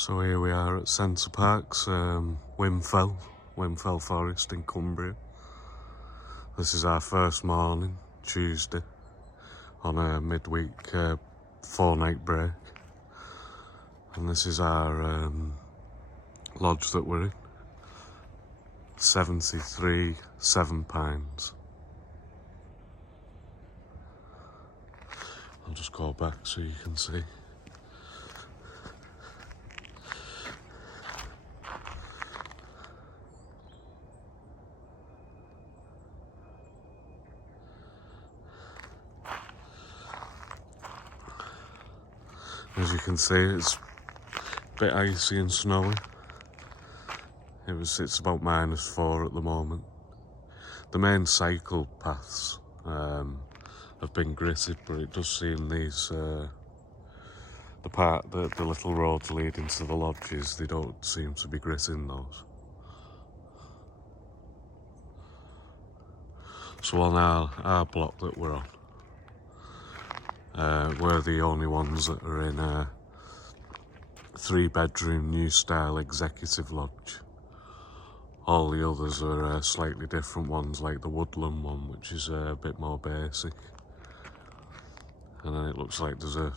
So here we are at Centre Parcs, Whinfell Forest in Cumbria. This is our first morning, Tuesday, on a midweek 4-night break. And this is our lodge that we're in. 73 Seven Pines. I'll just go back so you can see. As you can see, it's a bit icy and snowy. It's about -4 at the moment. The main cycle paths have been gritted, but it does seem these the little roads leading to the lodges, they don't seem to be gritting those. So on our block that we're on, we're the only ones that are in a 3-bedroom new style executive lodge. All the others are slightly different ones, like the Woodland one, which is a bit more basic. And then it looks like there's a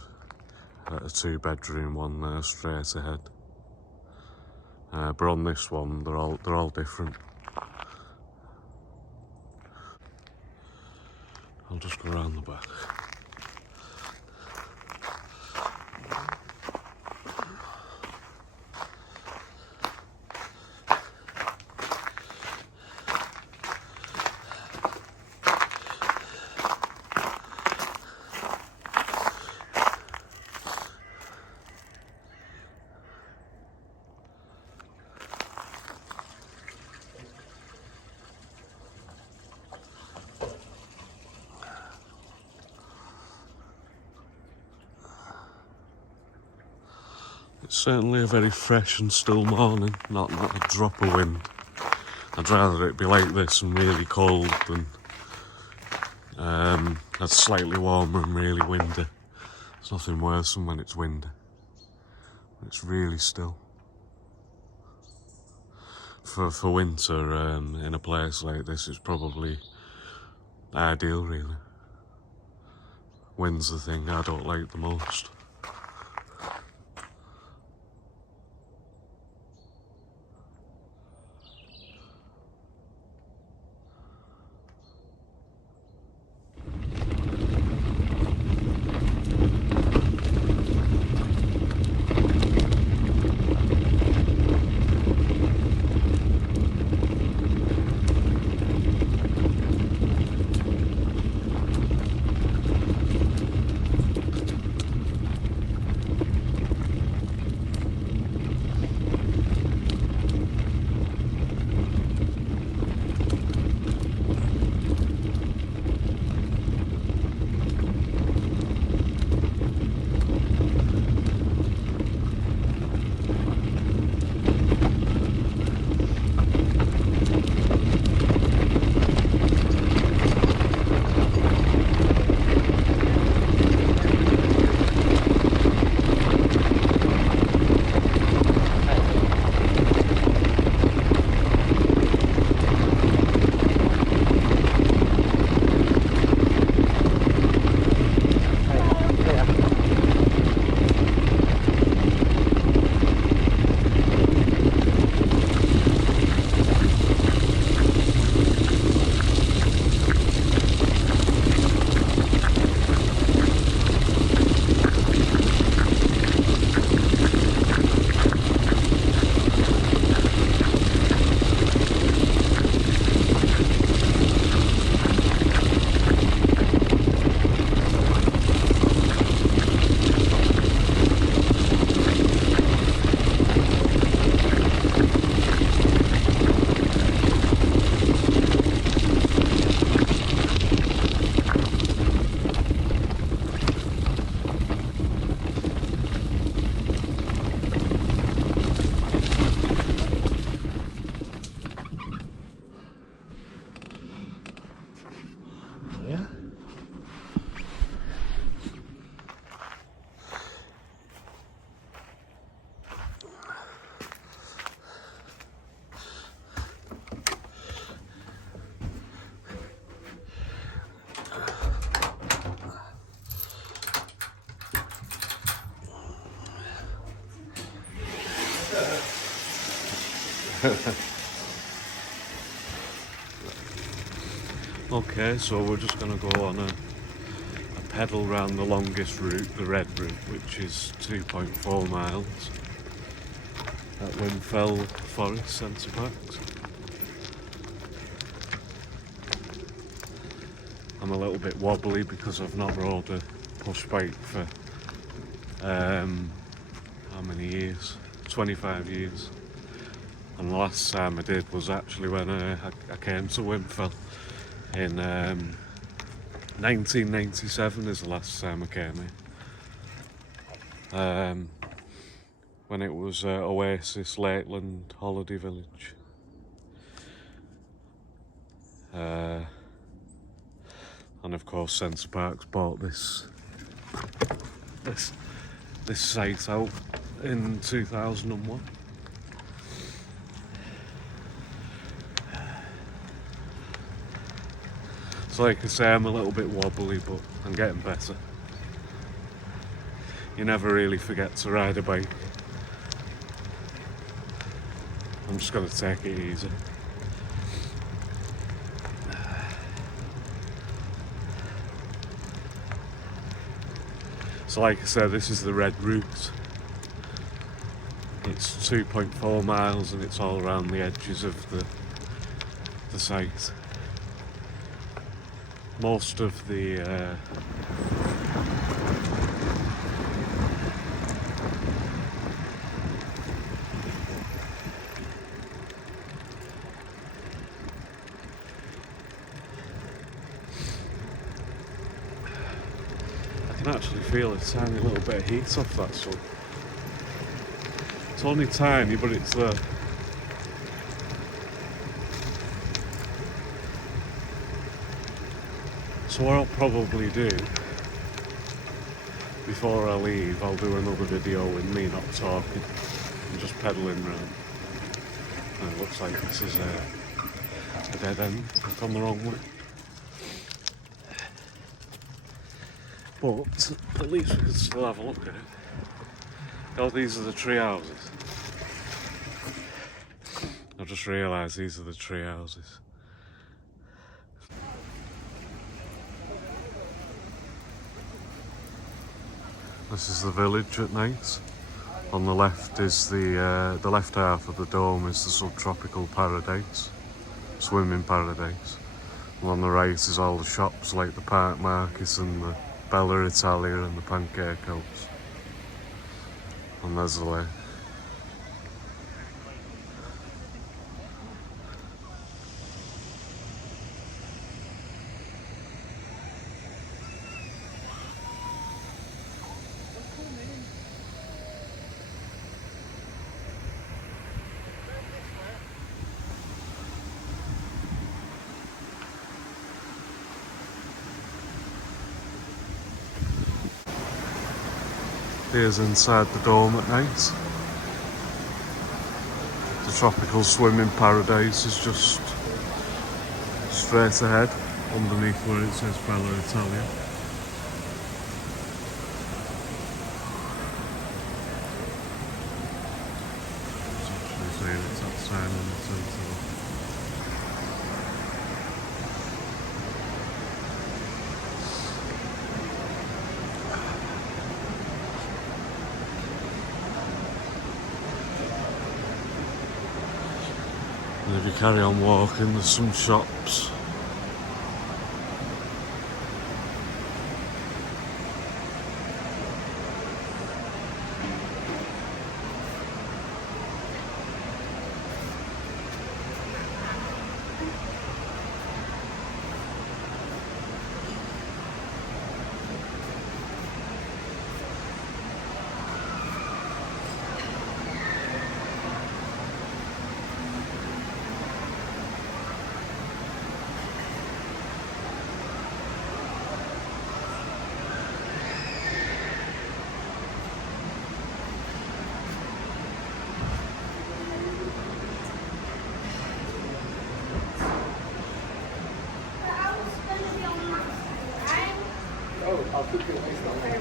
2-bedroom one there straight ahead. But on this one, they're all different. I'll just go around the back. It's certainly a very fresh and still morning, not a drop of wind. I'd rather it be like this and really cold than that's slightly warmer and really windy. There's nothing worse than when it's windy. It's really still. For winter, in a place like this, it's probably ideal, really. Wind's the thing I don't like the most. Okay, so we're just going to go on a pedal round the longest route, the red route, which is 2.4 miles at Whinfell Forest Centre Parcs. I'm a little bit wobbly because I've not rode a push bike for how many years? 25 years. And the last time I did was actually when I came to Whinfell in 1997 is the last time I came here. When it was Oasis Lakeland Holiday Village. And of course Centre Parcs bought this site out in 2001. So like I say, I'm a little bit wobbly, but I'm getting better. You never really forget to ride a bike. I'm just going to take it easy. So like I said, this is the red route. It's 2.4 miles and it's all around the edges of the site. Most of the I can actually feel a tiny little bit of heat off that sun. It's only tiny, but it's there. So what I'll probably do, before I leave, I'll do another video with me not talking and just pedalling around. And it looks like this is a dead end. I've gone the wrong way. But at least we could still have a look at it. Oh, these are the tree houses. I've just realised these are the tree houses. This is the village at night. On the left is the left half of the dome is the Subtropical Paradise, Swimming Paradise. And on the right is all the shops like the Parc Markets and the Bella Italia and the Pancake House. And there's the lake. Here's inside the dome at night. The Tropical Swimming Paradise is just straight ahead, underneath where it says Bella Italia. It's actually saying it's that sign on the sensor. And if you carry on walking, there's some shops. I'll keep you nice down there.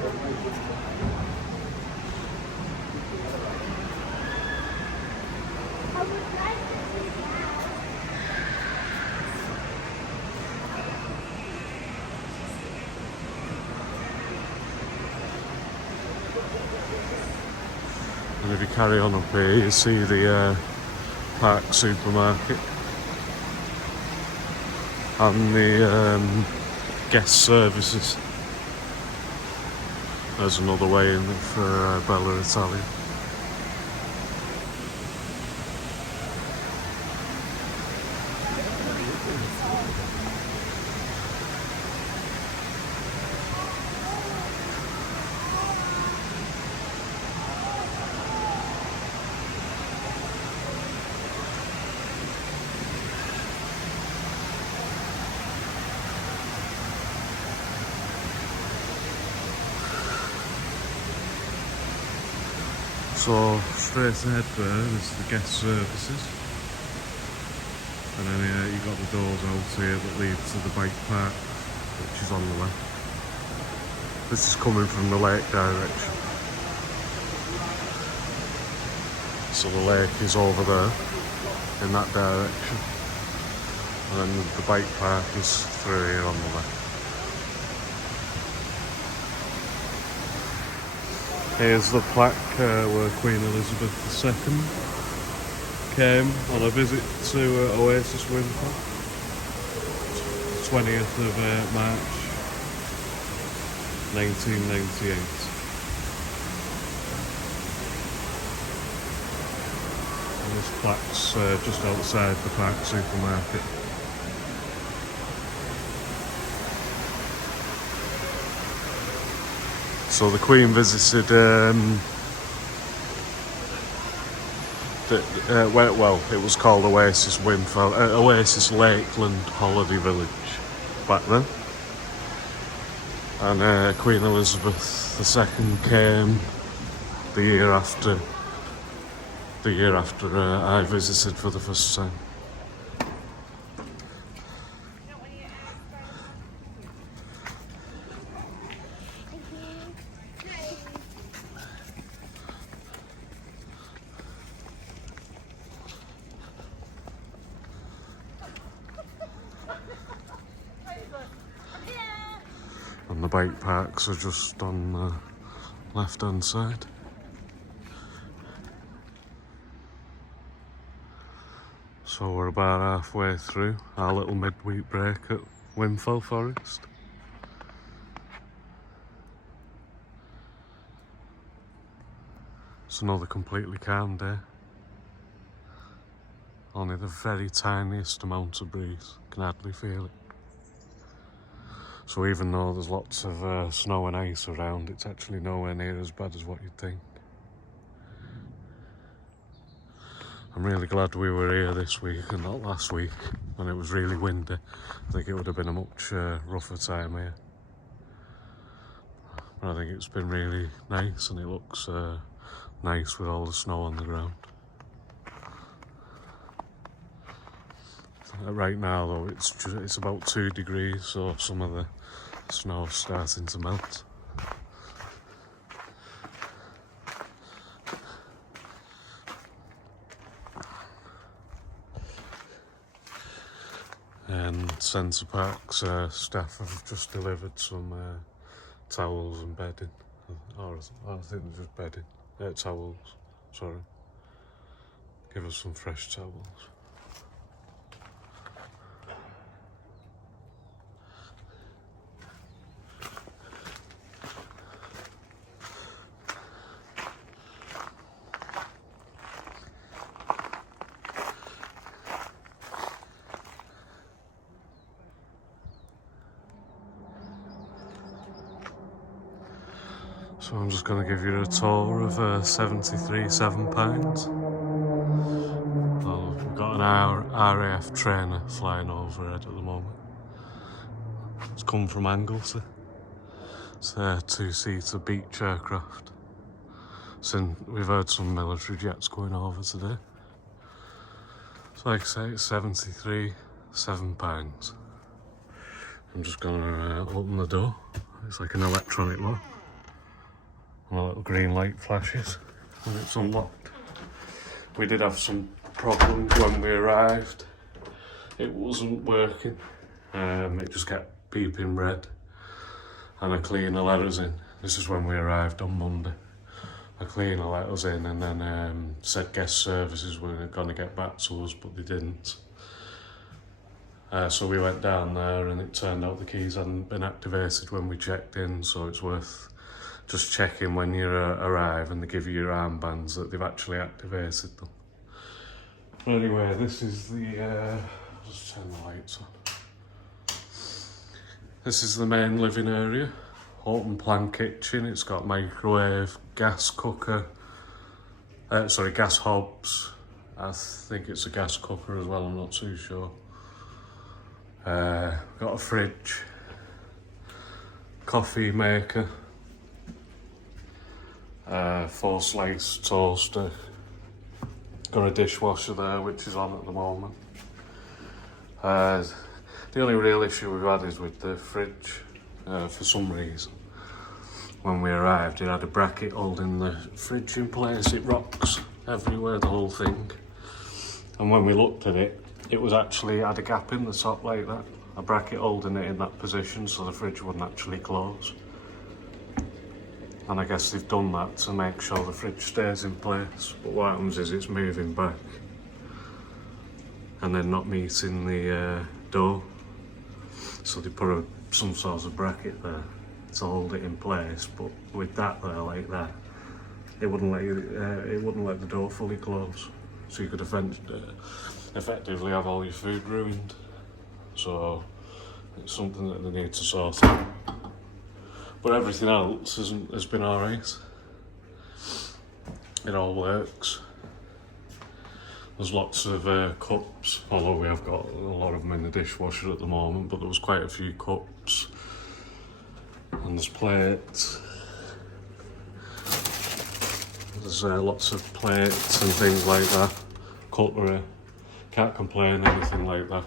I would like to And if you carry on up here, you see the Parcs supermarket and the guest services. There's another way in for Bella Italia. So straight ahead there is the guest services, and then you've got the doors out here that lead to the bike park, which is on the left. This is coming from the lake direction. So the lake is over there, in that direction, and then the bike park is through here on the left. Here's the plaque where Queen Elizabeth II came on a visit to Oasis Whinfell, 20th of March 1998. And this plaque's just outside the Parcs supermarket. So the Queen visited, it was called Oasis Oasis Lakeland Holiday Village back then. And Queen Elizabeth II came the year after I visited for the first time. And the bike parks are just on the left hand side. So we're about halfway through our little midweek break at Whinfell Forest. It's another completely calm day. Only the very tiniest amount of breeze, can hardly feel it. So even though there's lots of snow and ice around, it's actually nowhere near as bad as what you'd think. I'm really glad we were here this week and not last week when it was really windy. I think it would have been a much rougher time here. But I think it's been really nice, and it looks nice with all the snow on the ground. Right now though, it's about 2 degrees, so some of the snow's starting to melt. And Centre Parcs staff have just delivered some towels and bedding. Or I think they're just bedding. Towels, sorry. Give us some fresh towels. So I'm just going to give you a tour of 73 Seven Pines. Oh, we've got an RAF trainer flying overhead at the moment. It's come from Anglesey. It's a 2-seater beach aircraft. So we've heard some military jets going over today. So like I say, it's 73 Seven Pines. I'm just going to open the door. It's like an electronic lock. And a little green light flashes when it's unlocked. We did have some problems when we arrived. It wasn't working. It just kept beeping red. And a cleaner let us in. This is when we arrived on Monday. a cleaner let us in, and then said guest services were going to get back to us, but they didn't. So we went down there, and it turned out the keys hadn't been activated when we checked in, so it's worth just checking when you arrive and they give you your armbands that they've actually activated them. But anyway, this is the, I'll just turn the lights on. This is the main living area, open plan kitchen. It's got microwave, gas cooker, gas hobs. I think it's a gas cooker as well, I'm not too sure. Got a fridge, coffee maker, 4-slice toaster. Got a dishwasher there, which is on at the moment. The only real issue we've had is with the fridge. For some reason, when we arrived, it had a bracket holding the fridge in place. It rocks everywhere, the whole thing. And when we looked at it, it was actually had a gap in the top like that. A bracket holding it in that position so the fridge wouldn't actually close. And I guess they've done that to make sure the fridge stays in place. But what happens is it's moving back and then not meeting the door. So they put some sort of bracket there to hold it in place. But with that there like that, it wouldn't let the door fully close. So you could effectively have all your food ruined. So it's something that they need to sort out. But everything else has been alright. It all works. There's lots of cups, although we have got a lot of them in the dishwasher at the moment, but there was quite a few cups. And there's plates. There's lots of plates and things like that. Cutlery. Can't complain, anything like that.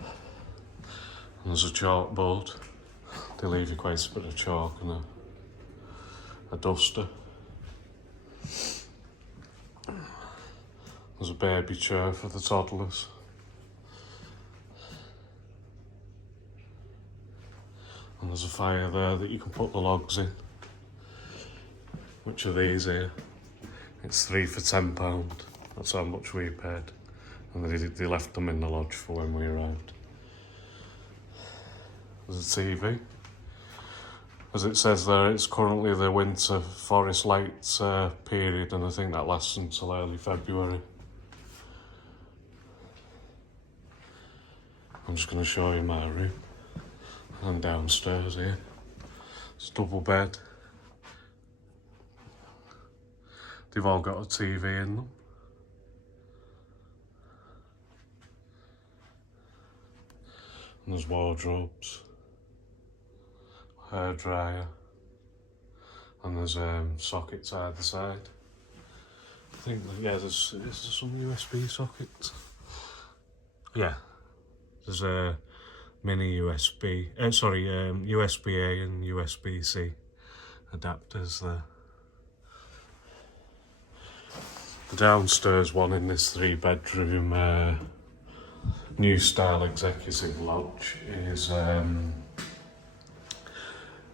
And there's a chalkboard. They leave you quite a bit of chalk and a duster. There's a baby chair for the toddlers. And there's a fire there that you can put the logs in. Which are these here. It's 3 for £10. That's how much we paid. And they left them in the lodge for when we arrived. There's a TV. As it says there, it's currently the winter forest lights period, and I think that lasts until early February. I'm just going to show you my room. And downstairs here. It's a double bed. They've all got a TV in them. And there's wardrobes. Hair dryer, and there's sockets either side. I think that, yeah, is there some USB sockets? Yeah, there's a mini USB, USB-A and USB-C adapters there. The downstairs one in this 3-bedroom new style executive lodge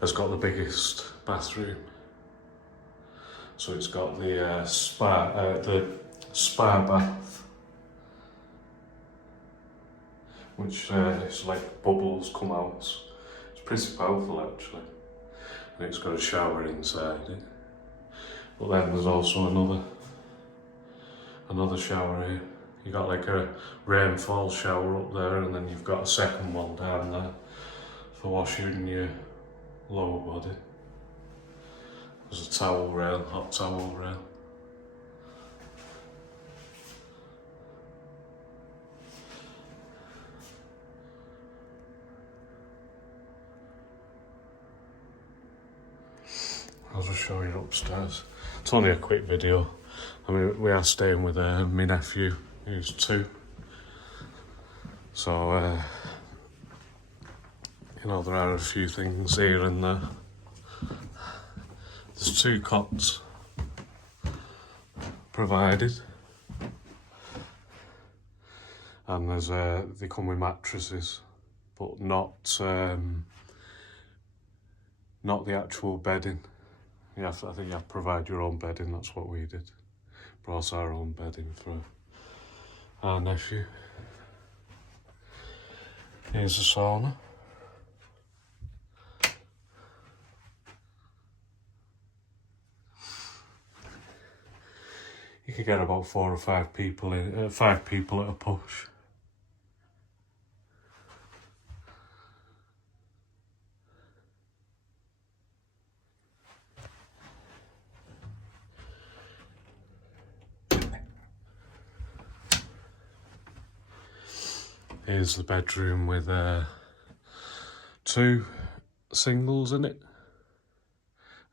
has got the biggest bathroom. So it's got the spa bath, which is like bubbles come out. It's pretty powerful actually. And it's got a shower inside it. But then there's also another shower here. You got like a rainfall shower up there, and then you've got a second one down there for washing your lower body. There's a towel rail, hot towel rail. I'll just show you upstairs. It's only a quick video. I mean, we are staying with my nephew, who's 2. So, you know, there are a few things here and there. There's 2 cots provided. And there's they come with mattresses, but not the actual bedding. I think you have to provide your own bedding. That's what we did. Brought our own bedding for our nephew. Here's a sauna. You could get about 4 or 5 people in, 5 people at a push. Here's the bedroom with 2 singles in it.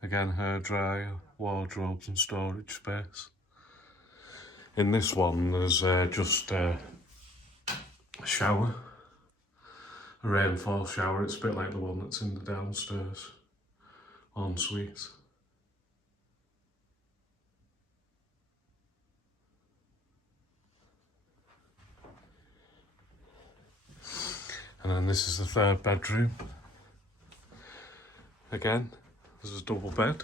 Again, hair dryer, wardrobes and storage space. In this one, there's just a shower, a rainfall shower. It's a bit like the one that's in the downstairs ensuite. And then this is the 3rd bedroom. Again, there's a double bed.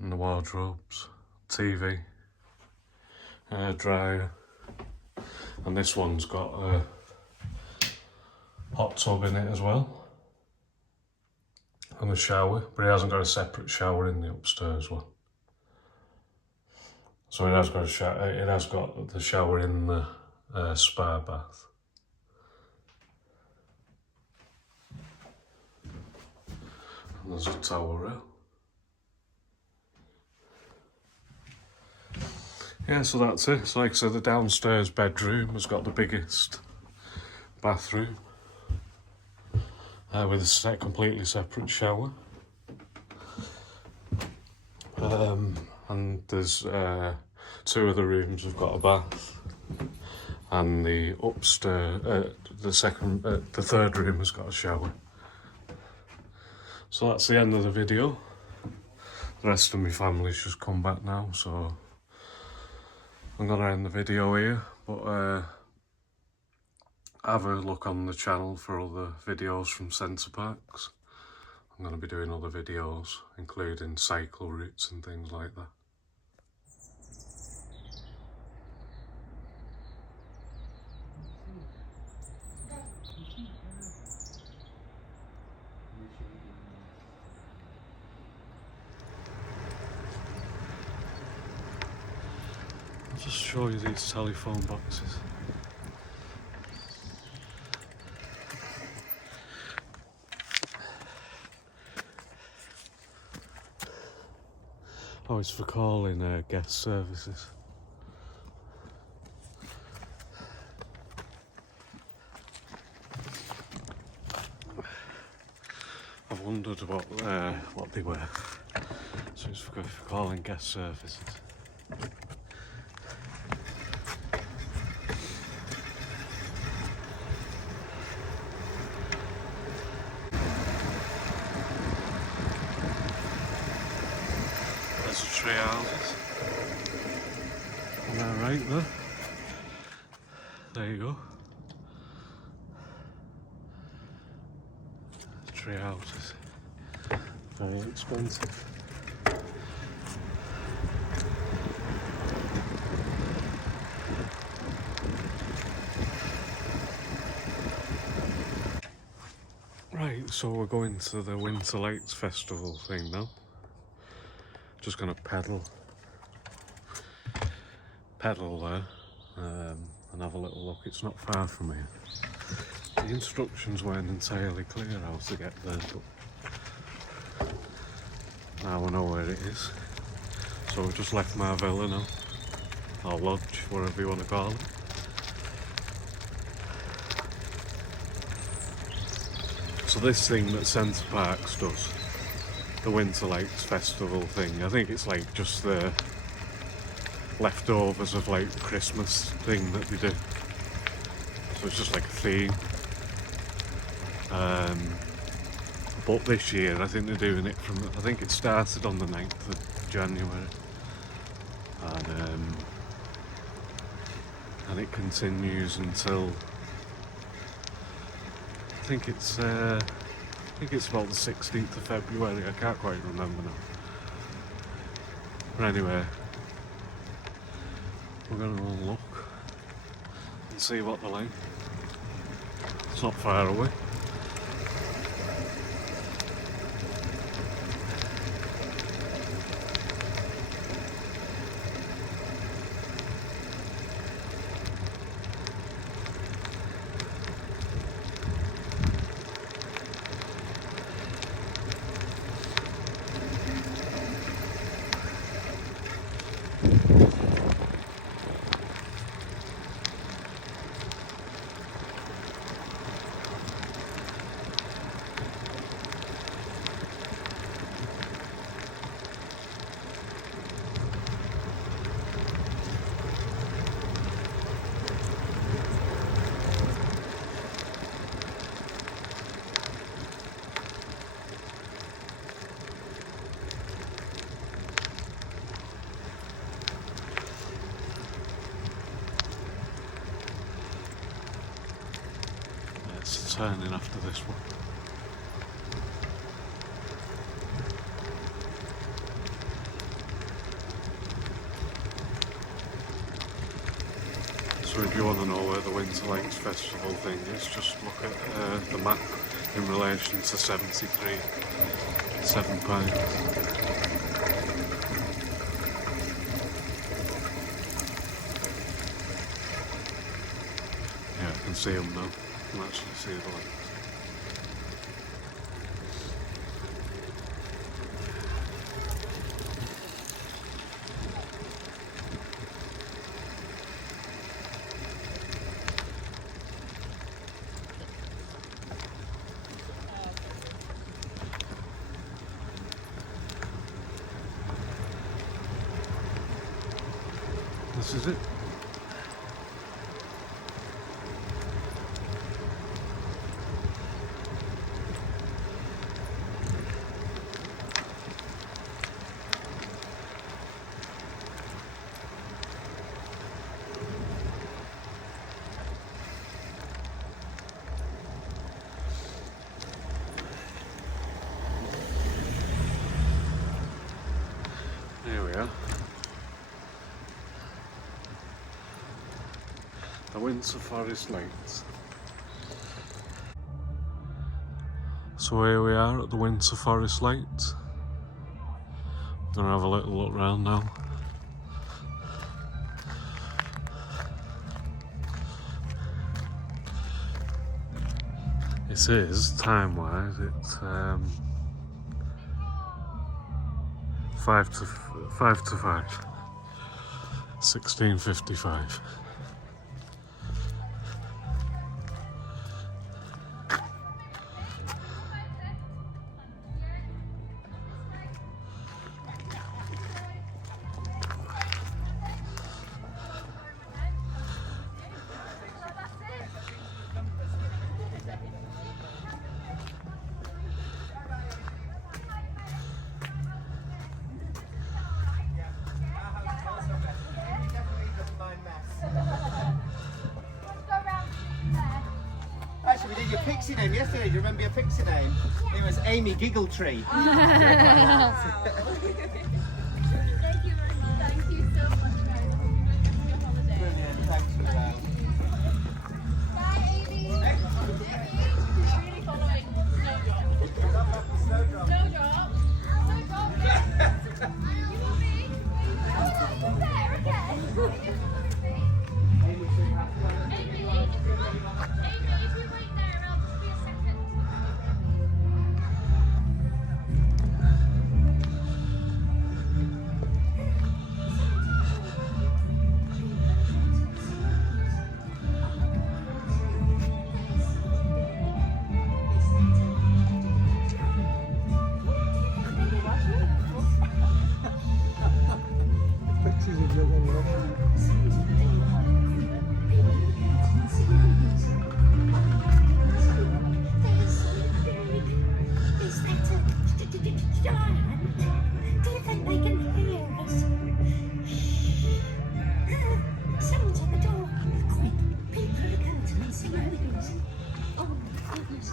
And the wardrobes, TV, dryer. And this one's got a hot tub in it as well. And a shower, but it hasn't got a separate shower in the upstairs one. So it has got a shower. It has got the shower in the spa bath. And there's a towel rail. Yeah, so that's it. So like I said, the downstairs bedroom has got the biggest bathroom with a completely separate shower. And there's 2 of the rooms have got a bath, and the upstairs, the 3rd room has got a shower. So that's the end of the video. The rest of my family's just come back now, so I'm gonna end the video here. But have a look on the channel for other videos from Centre Parcs. I'm going to be doing other videos, including cycle routes and things like that. I'll just show you these telephone boxes. Oh, it's for calling guest services. I've wondered what they were. So it's for calling guest services. There's a tree houses. Am I right there? There you go. Tree houses. Very expensive. Right, so we're going to the Winter Lights Festival thing now. Just gonna pedal there and have a little look. It's not far from here. The instructions weren't entirely clear how to get there, but now I know where it is. So we've just left my villa now, or lodge, whatever you want to call it. So this thing that Centre Parcs does, the Winter Lights Festival thing, I think it's like just the leftovers of like Christmas thing that they do. So it's just like a theme. But this year I think they're doing it from, I think it started on the 9th of January. And it continues until, I think it's think it's about the 16th of February, I can't quite remember now. But anyway, we're going to look and see what they're like. It's not far away. It's turning after this one. So if you want to know where the Winter Lakes Festival thing is, just look at the map in relation to 73 7 Parcs. Yeah, I can see them now. I can actually see the lights. This is it. Here we are. The Whinfell Forest lights. So here we are at the Whinfell Forest lights. Gonna have a little look around now. It is, time-wise, it's 5 to 5, 16:55. Actually, we did your pixie name yesterday. Do you remember your pixie name? It was Amy Giggletree. Thank you very much. Thank you so much, guys. I hope you enjoy your holiday. Brilliant. Thanks for that. Bye, Amy. She's really following Snowdrop. Snowdrop. You want me? Oh, there, okay. Amy, if you wait there, I'll just be a second. Pictures of you on Do you think they can hear us? Someone's at the door. Quick, peek through the curtain and see who it is. Oh, goodness.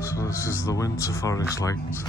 So this is the Winter Forest Lakes.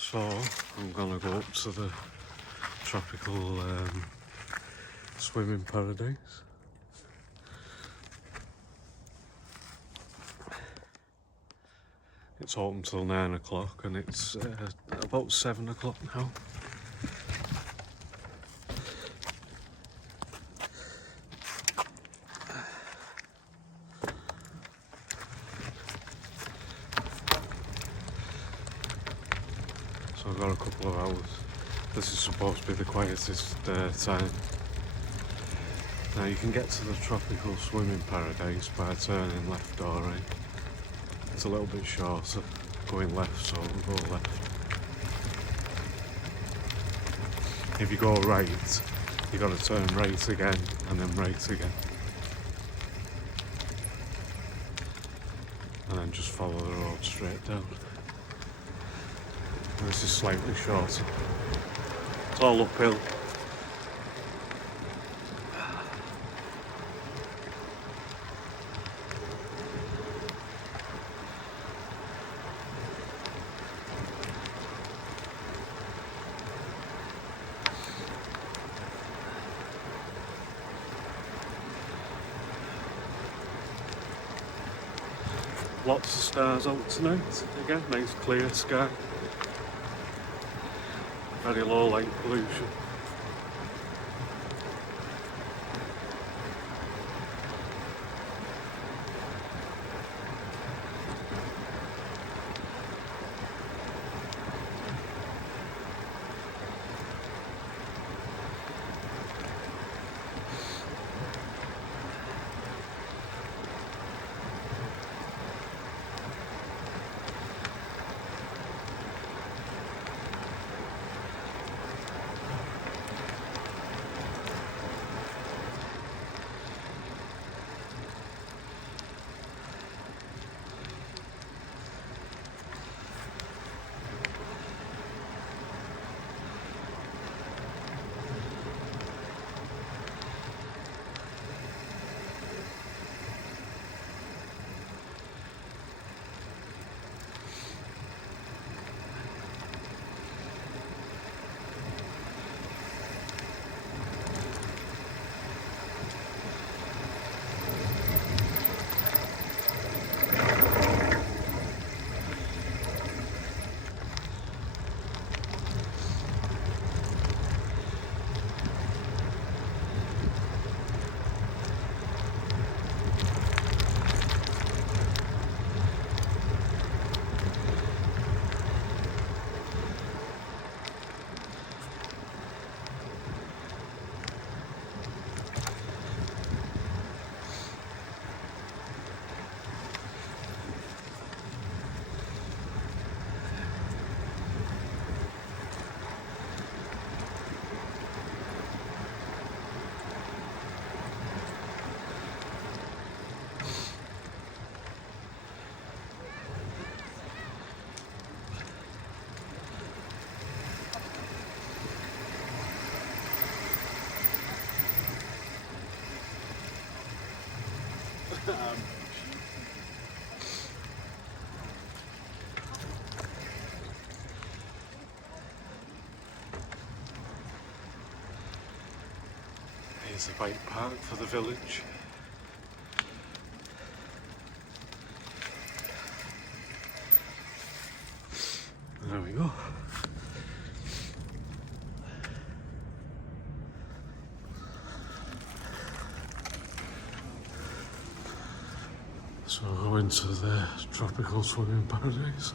So I'm gonna go up to the tropical swimming paradise. It's open till 9 o'clock and it's about 7 o'clock now. So I've got a couple of hours. This is supposed to be the quietest time. Now you can get to the tropical swimming paradise by turning left or right. It's a little bit shorter going left, so we'll go left. If you go right, you got to turn right again and then right again. And then just follow the road straight down. This is slightly shorter. It's all uphill. Lots of stars out tonight. Again, nice clear sky. Very low light pollution. Here's a bike park for the village. There we go. So we'll go into the Tropical Swimming Paradise.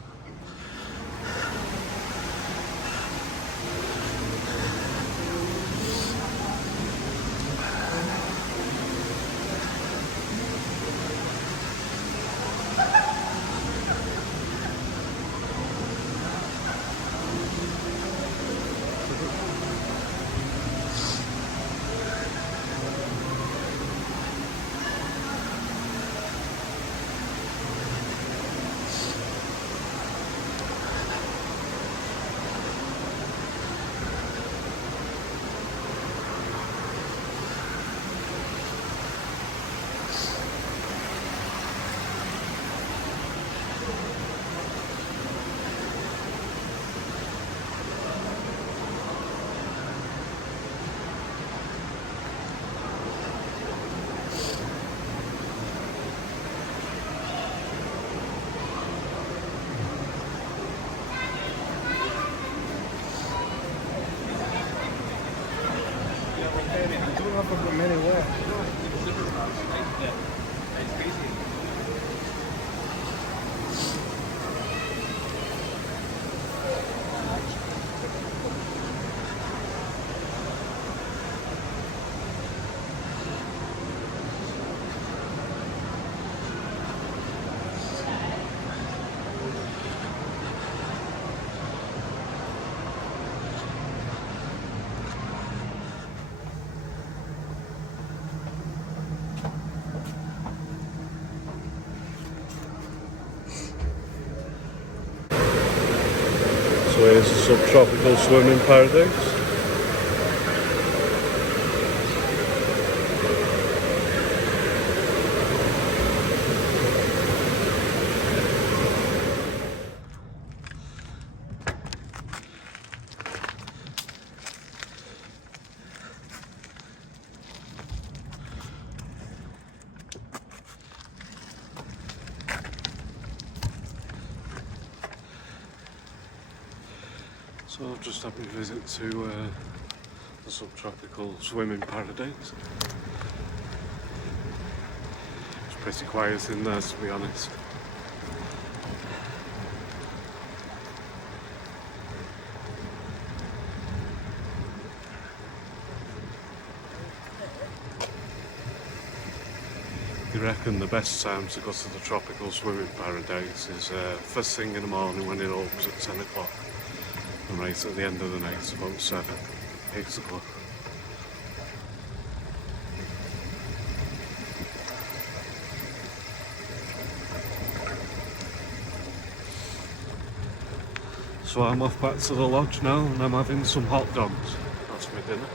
So here's the Subtropical Swimming Paradise. So I've just had a visit to the Subtropical Swimming Paradise. It's pretty quiet in there, to be honest. You reckon the best time to go to the Tropical Swimming Paradise is first thing in the morning when it opens at 10 o'clock. And right at the end of the night, about 7, 8 o'clock. So I'm off back to the lodge now and I'm having some hot dogs. That's my dinner.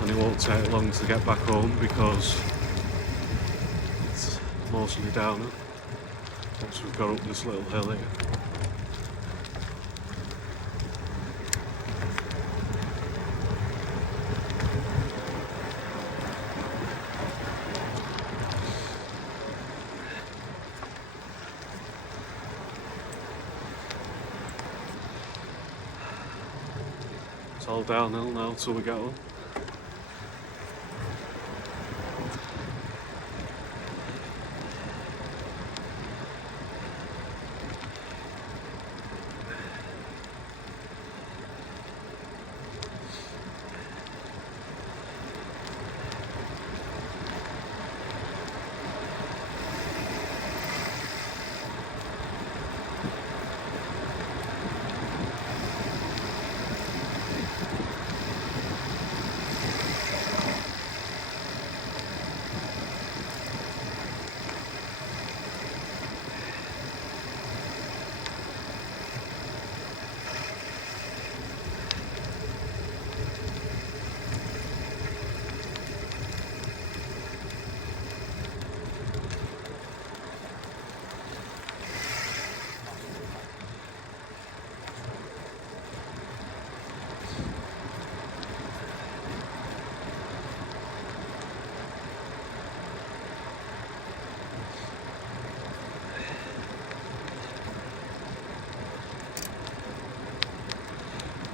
And it won't take long to get back home because it's mostly downhill once we've got up this little hill here. It's all downhill now till we get home.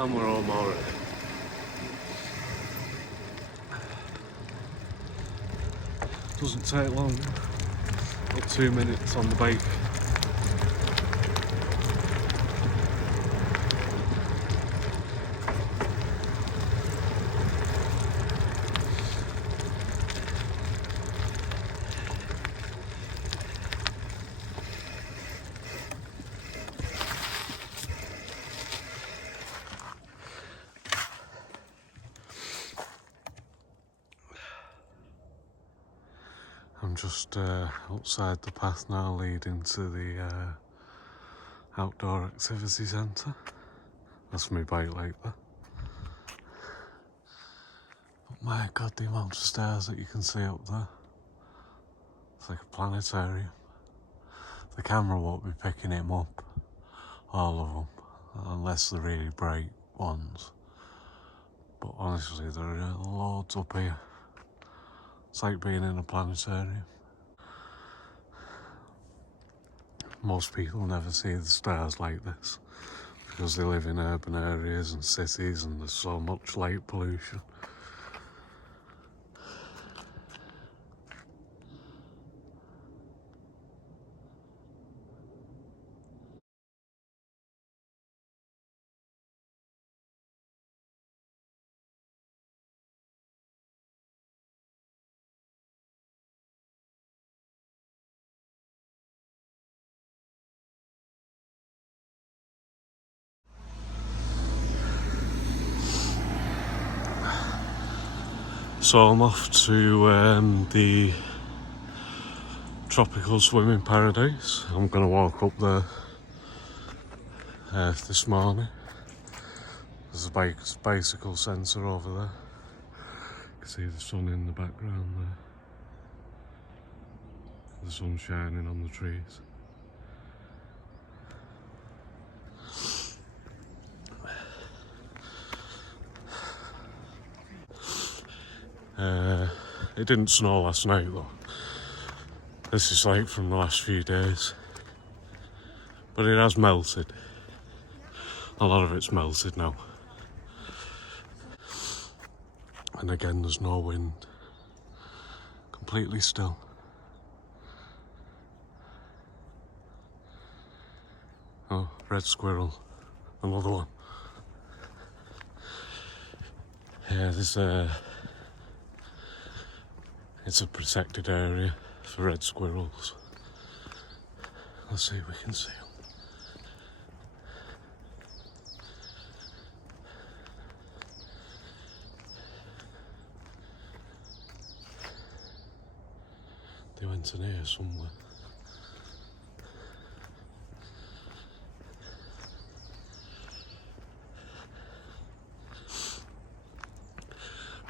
And we're home already. Doesn't take long. About 2 minutes on the bike. I'm just outside the path now leading to the outdoor activity centre. That's my bike like that. But my god, the amount of stairs that you can see up there. It's like a planetarium. The camera won't be picking him up, all of them, unless they're really bright ones. But honestly, there are loads up here. It's like being in a planetarium. Most people never see the stars like this because they live in urban areas and cities and there's so much light pollution. So I'm off to the Tropical Swimming Paradise. I'm going to walk up there this morning. There's a bicycle centre over there. You can see the sun in the background there. The sun shining on the trees. It didn't snow last night though. This is like from the last few days. But it has melted. A lot of it's melted now. And again, there's no wind. Completely still. Oh, red squirrel. Another one. Yeah, it's a protected area for red squirrels. Let's see if we can see them. They went in here somewhere.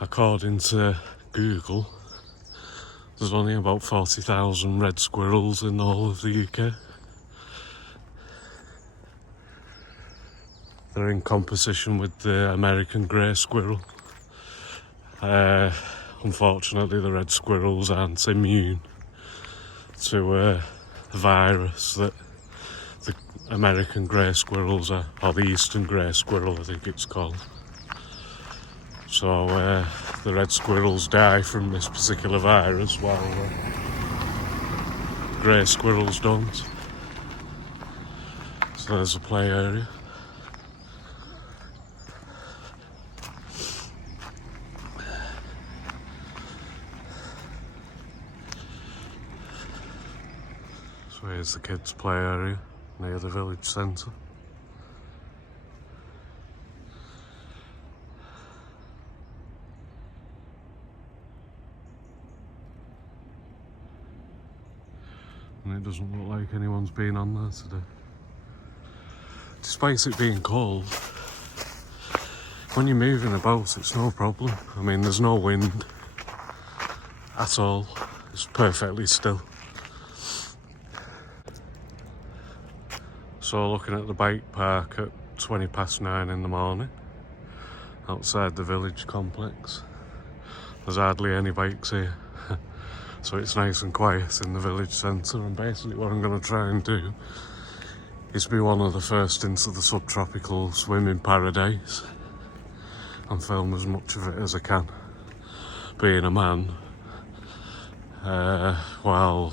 According to Google, there's only about 40,000 red squirrels in the whole of the UK. They're in competition with the American grey squirrel. Unfortunately, the red squirrels aren't immune to a virus that the American grey squirrels are, or the eastern grey squirrel I think it's called. So the red squirrels die from this particular virus while the grey squirrels don't. So there's a play area. So here's the kids' play area near the village centre. And it doesn't look like anyone's been on there today. Despite it being cold, when you're moving about it's no problem. I mean, there's no wind at all. It's perfectly still. So looking at the bike park at 9:20 in the morning outside the village complex. There's hardly any bikes here. So it's nice and quiet in the village centre, and basically what I'm going to try and do is to be one of the first into the Subtropical Swimming Paradise and film as much of it as I can, being a man, while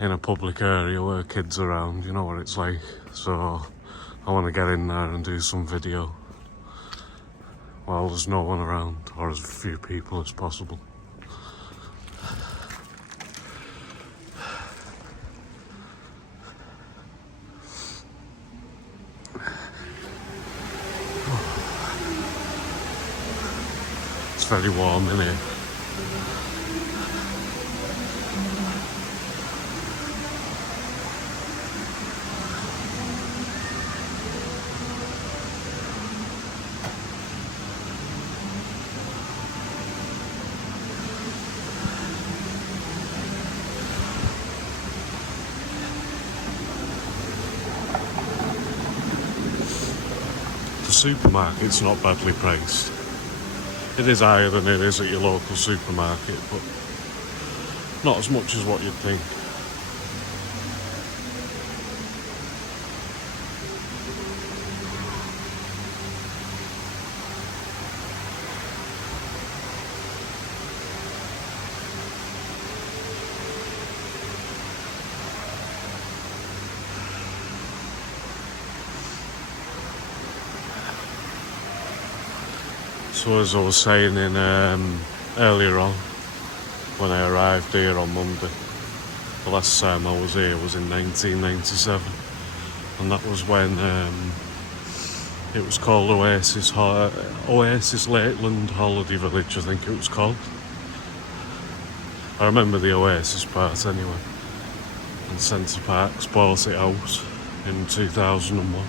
in a public area where kids are around, you know what it's like. So I want to get in there and do some video while there's no one around, or as few people as possible. It's very warm in here. The supermarket's not badly priced. It is higher than it is at your local supermarket, but not as much as what you'd think. So as I was saying earlier on, when I arrived here on Monday, the last time I was here was in 1997, and that was when it was called Oasis Lakeland Holiday Village, I think it was called. I remember the Oasis part anyway, and Centre Parcs bought it out in 2001,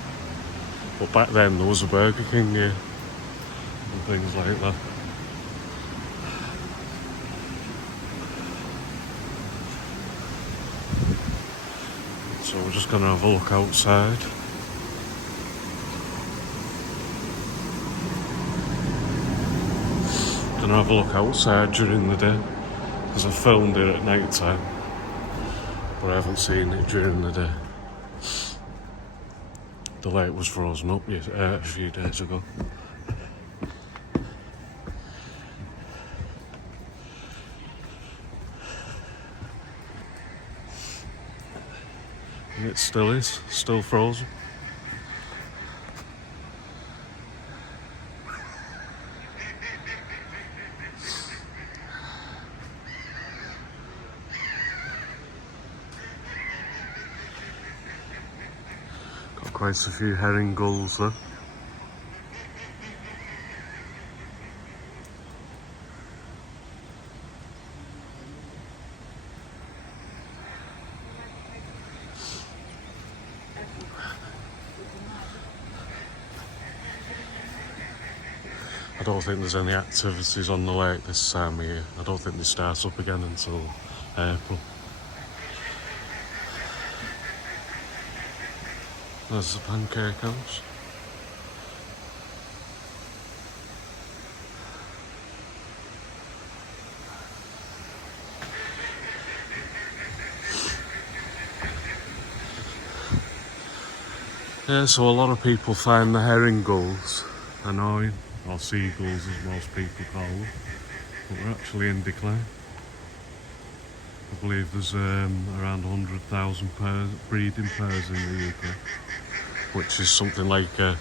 but back then there was a Burger King here and things like that. So we're just going to have a look outside. Going to have a look outside during the day, because I filmed it at night time, but I haven't seen it during the day. The lake was frozen up a few days ago. And it still is, still frozen. Got quite a few herring gulls there. I don't think there's any activities on the lake this time of year. I don't think they start up again until April. There's the pancake house. Yeah, so a lot of people find the herring gulls annoying, or seagulls as most people call them, but we're actually in decline. I believe there's around 100,000 breeding pairs in the UK, which is something like a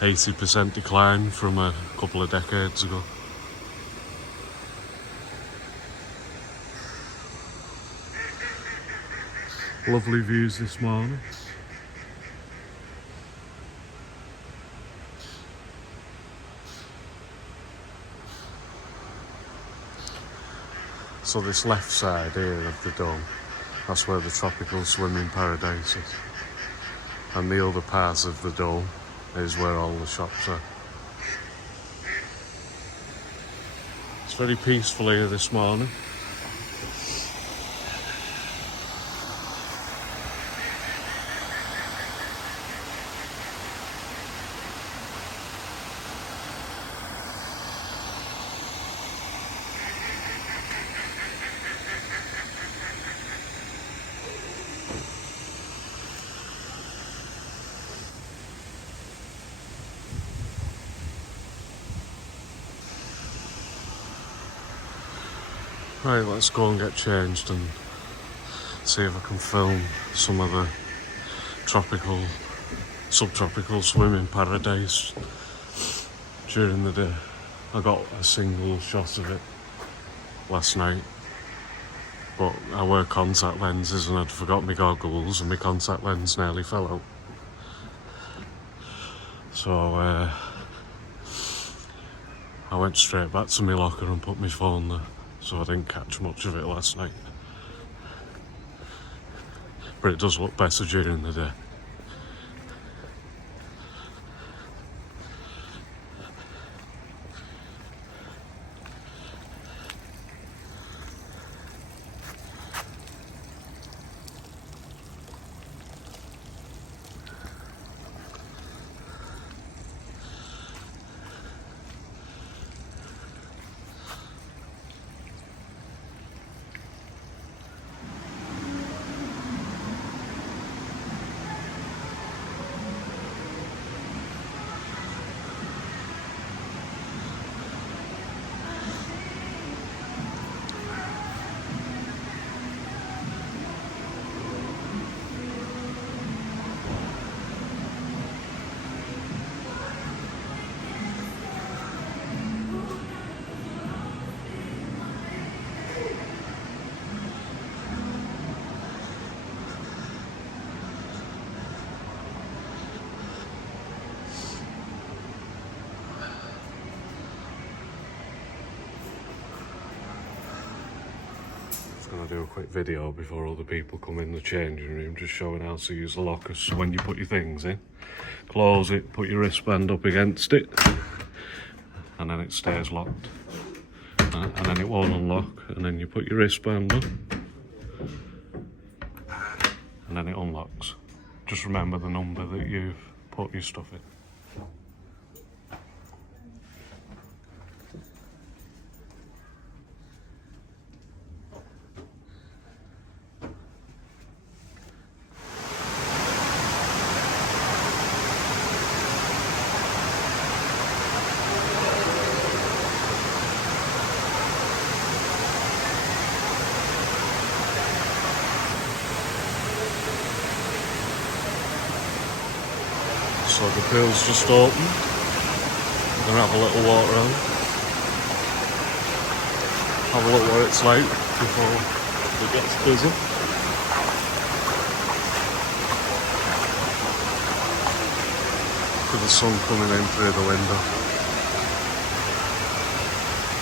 80% decline from a couple of decades ago. Lovely views this morning. So this left side here of the dome, that's where the Tropical Swimming Paradise is. And the other part of the dome is where all the shops are. It's very peaceful here this morning. Right, let's go and get changed and see if I can film some of the subtropical swimming paradise during the day. I got a single shot of it last night, but I wear contact lenses and I'd forgot my goggles and my contact lens nearly fell out. So I went straight back to my locker and put my phone there, so I didn't catch much of it last night. But it does look better during the day. Going to do a quick video before other people come in the changing room, just showing how to use the lockers. So when you put your things in, close it, put your wristband up against it, and then it stays locked, and then it won't unlock, and then you put your wristband up and then it unlocks. Just remember the number that you've put your stuff in. So the pool's just open. We're gonna have a little walk around. Have a look what it's like before it gets busy. With the sun coming in through the window.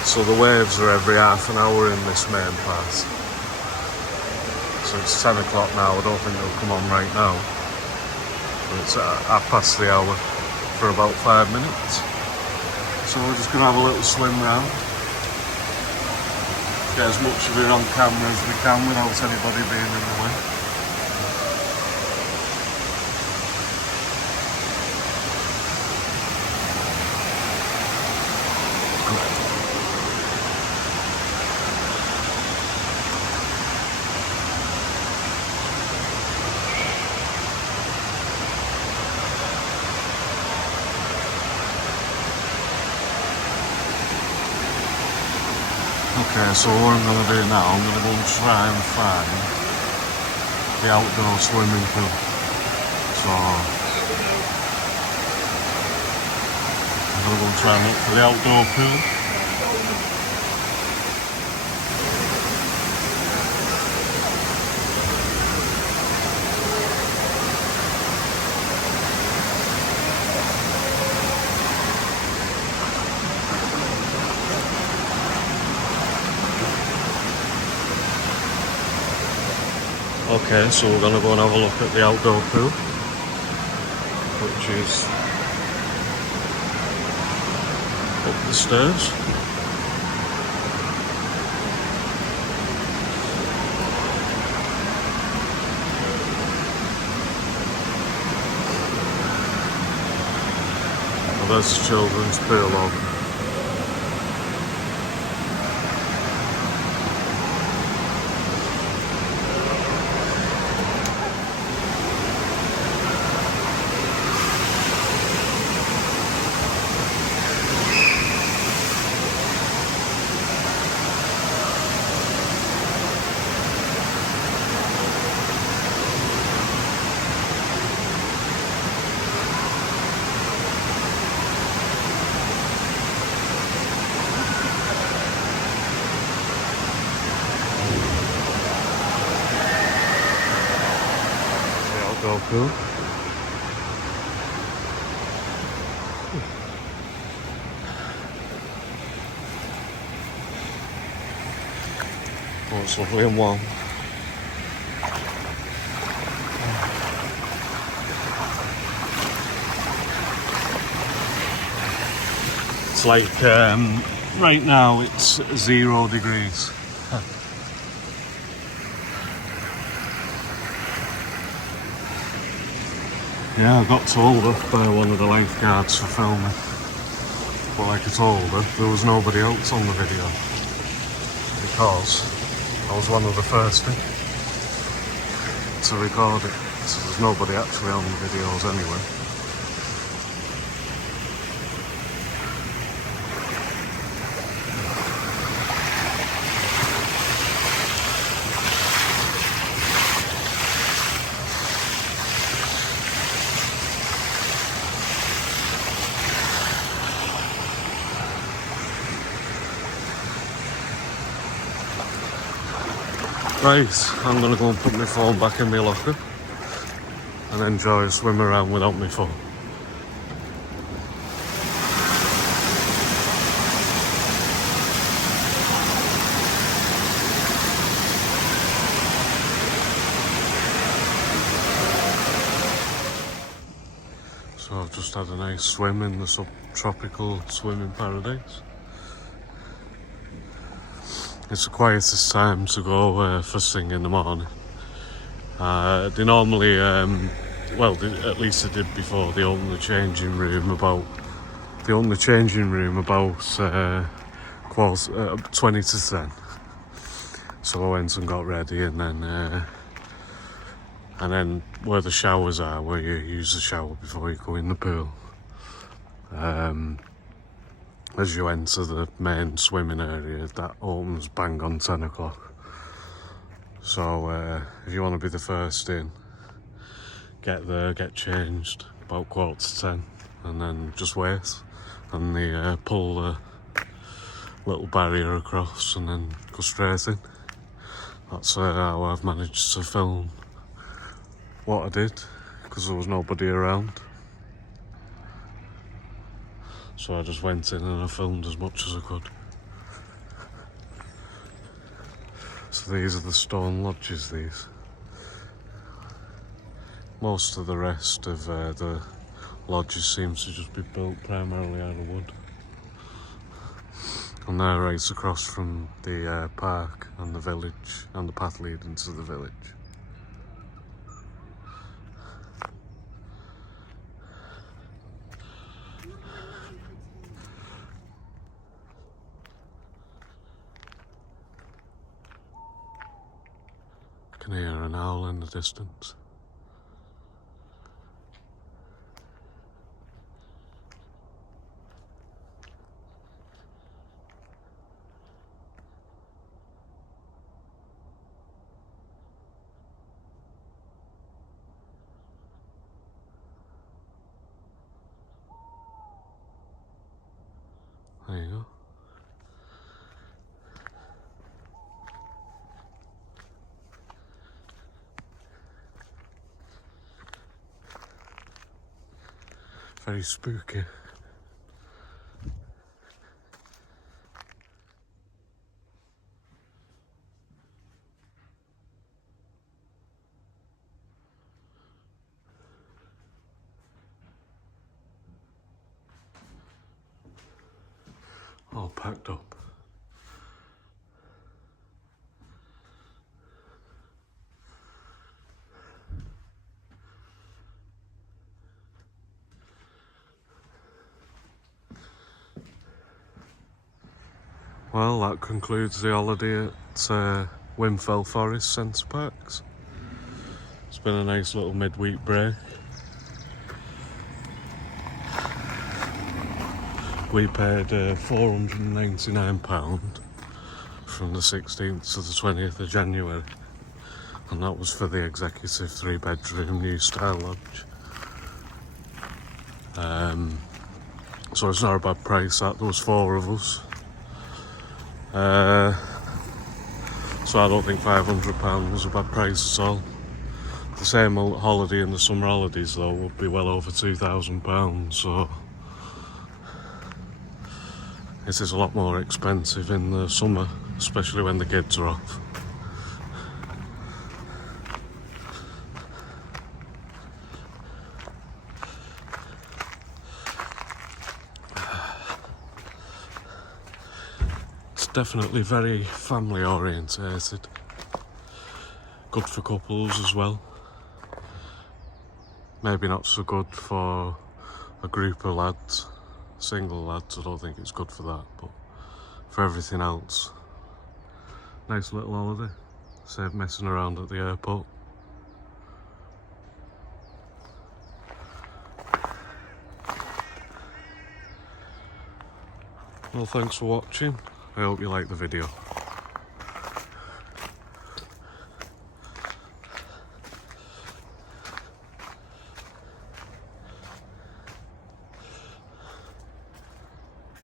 So the waves are every half an hour in this main part. So it's 10 o'clock now, I don't think they'll come on right now. It's at past the hour for about 5 minutes. So we're just going to have a little swim round. Get as much of it on camera as we can without anybody being in the way. Okay, so what I'm going to do now, I'm going to go and try and find the outdoor swimming pool. So I'm going to go and try and look for the outdoor pool. Okay, so we're going to go and have a look at the outdoor pool, which is up the stairs. Well, there's the children's pool over. so cool. Oh, it's lovely and warm. It's like, right now it's 0 degrees. Yeah, I got told off by one of the lifeguards for filming. But like I told her, there was nobody else on the video. Because I was one of the first to record it. So there's nobody actually on the videos anyway. Right, I'm gonna go and put my phone back in my locker and enjoy a swim around without my phone. So I've just had a nice swim in the Subtropical Swimming Paradise. It's the quietest time to go first thing in the morning. They normally, well, at least they did before, they opened the changing room about 20 to 10. So I went and got ready, and then where the showers are, where you use the shower before you go in the pool. As you enter the main swimming area, that opens bang on 10 o'clock. So if you want to be the first in, get there, get changed about 9:45, and then just wait. And they pull the little barrier across and then go straight in. That's how I've managed to film what I did, because there was nobody around. So I just went in and I filmed as much as I could. So these are the stone lodges, these. Most of the rest of the lodges seems to just be built primarily out of wood. And they're right across from the park and the village and the path leading to the village. I can hear an owl in the distance. There you go. Very spooky. All packed up. Well, that concludes the holiday at Whinfell Forest Centre Parcs. It's been a nice little midweek break. We paid £499 from the 16th to the 20th of January, and that was for the executive 3-bedroom new style lodge. So it's not a bad price. There was 4 of us. So I don't think £500 was a bad price at all The same holiday in the summer holidays though would be well over £2,000, so this is a lot more expensive in the summer, especially when the kids are off. It's definitely very family orientated. Good for couples as well. Maybe not so good for a group of lads. Single lads, I don't think it's good for that, but for everything else, nice little holiday. Save messing around at the airport. Well, thanks for watching. I hope you liked the video.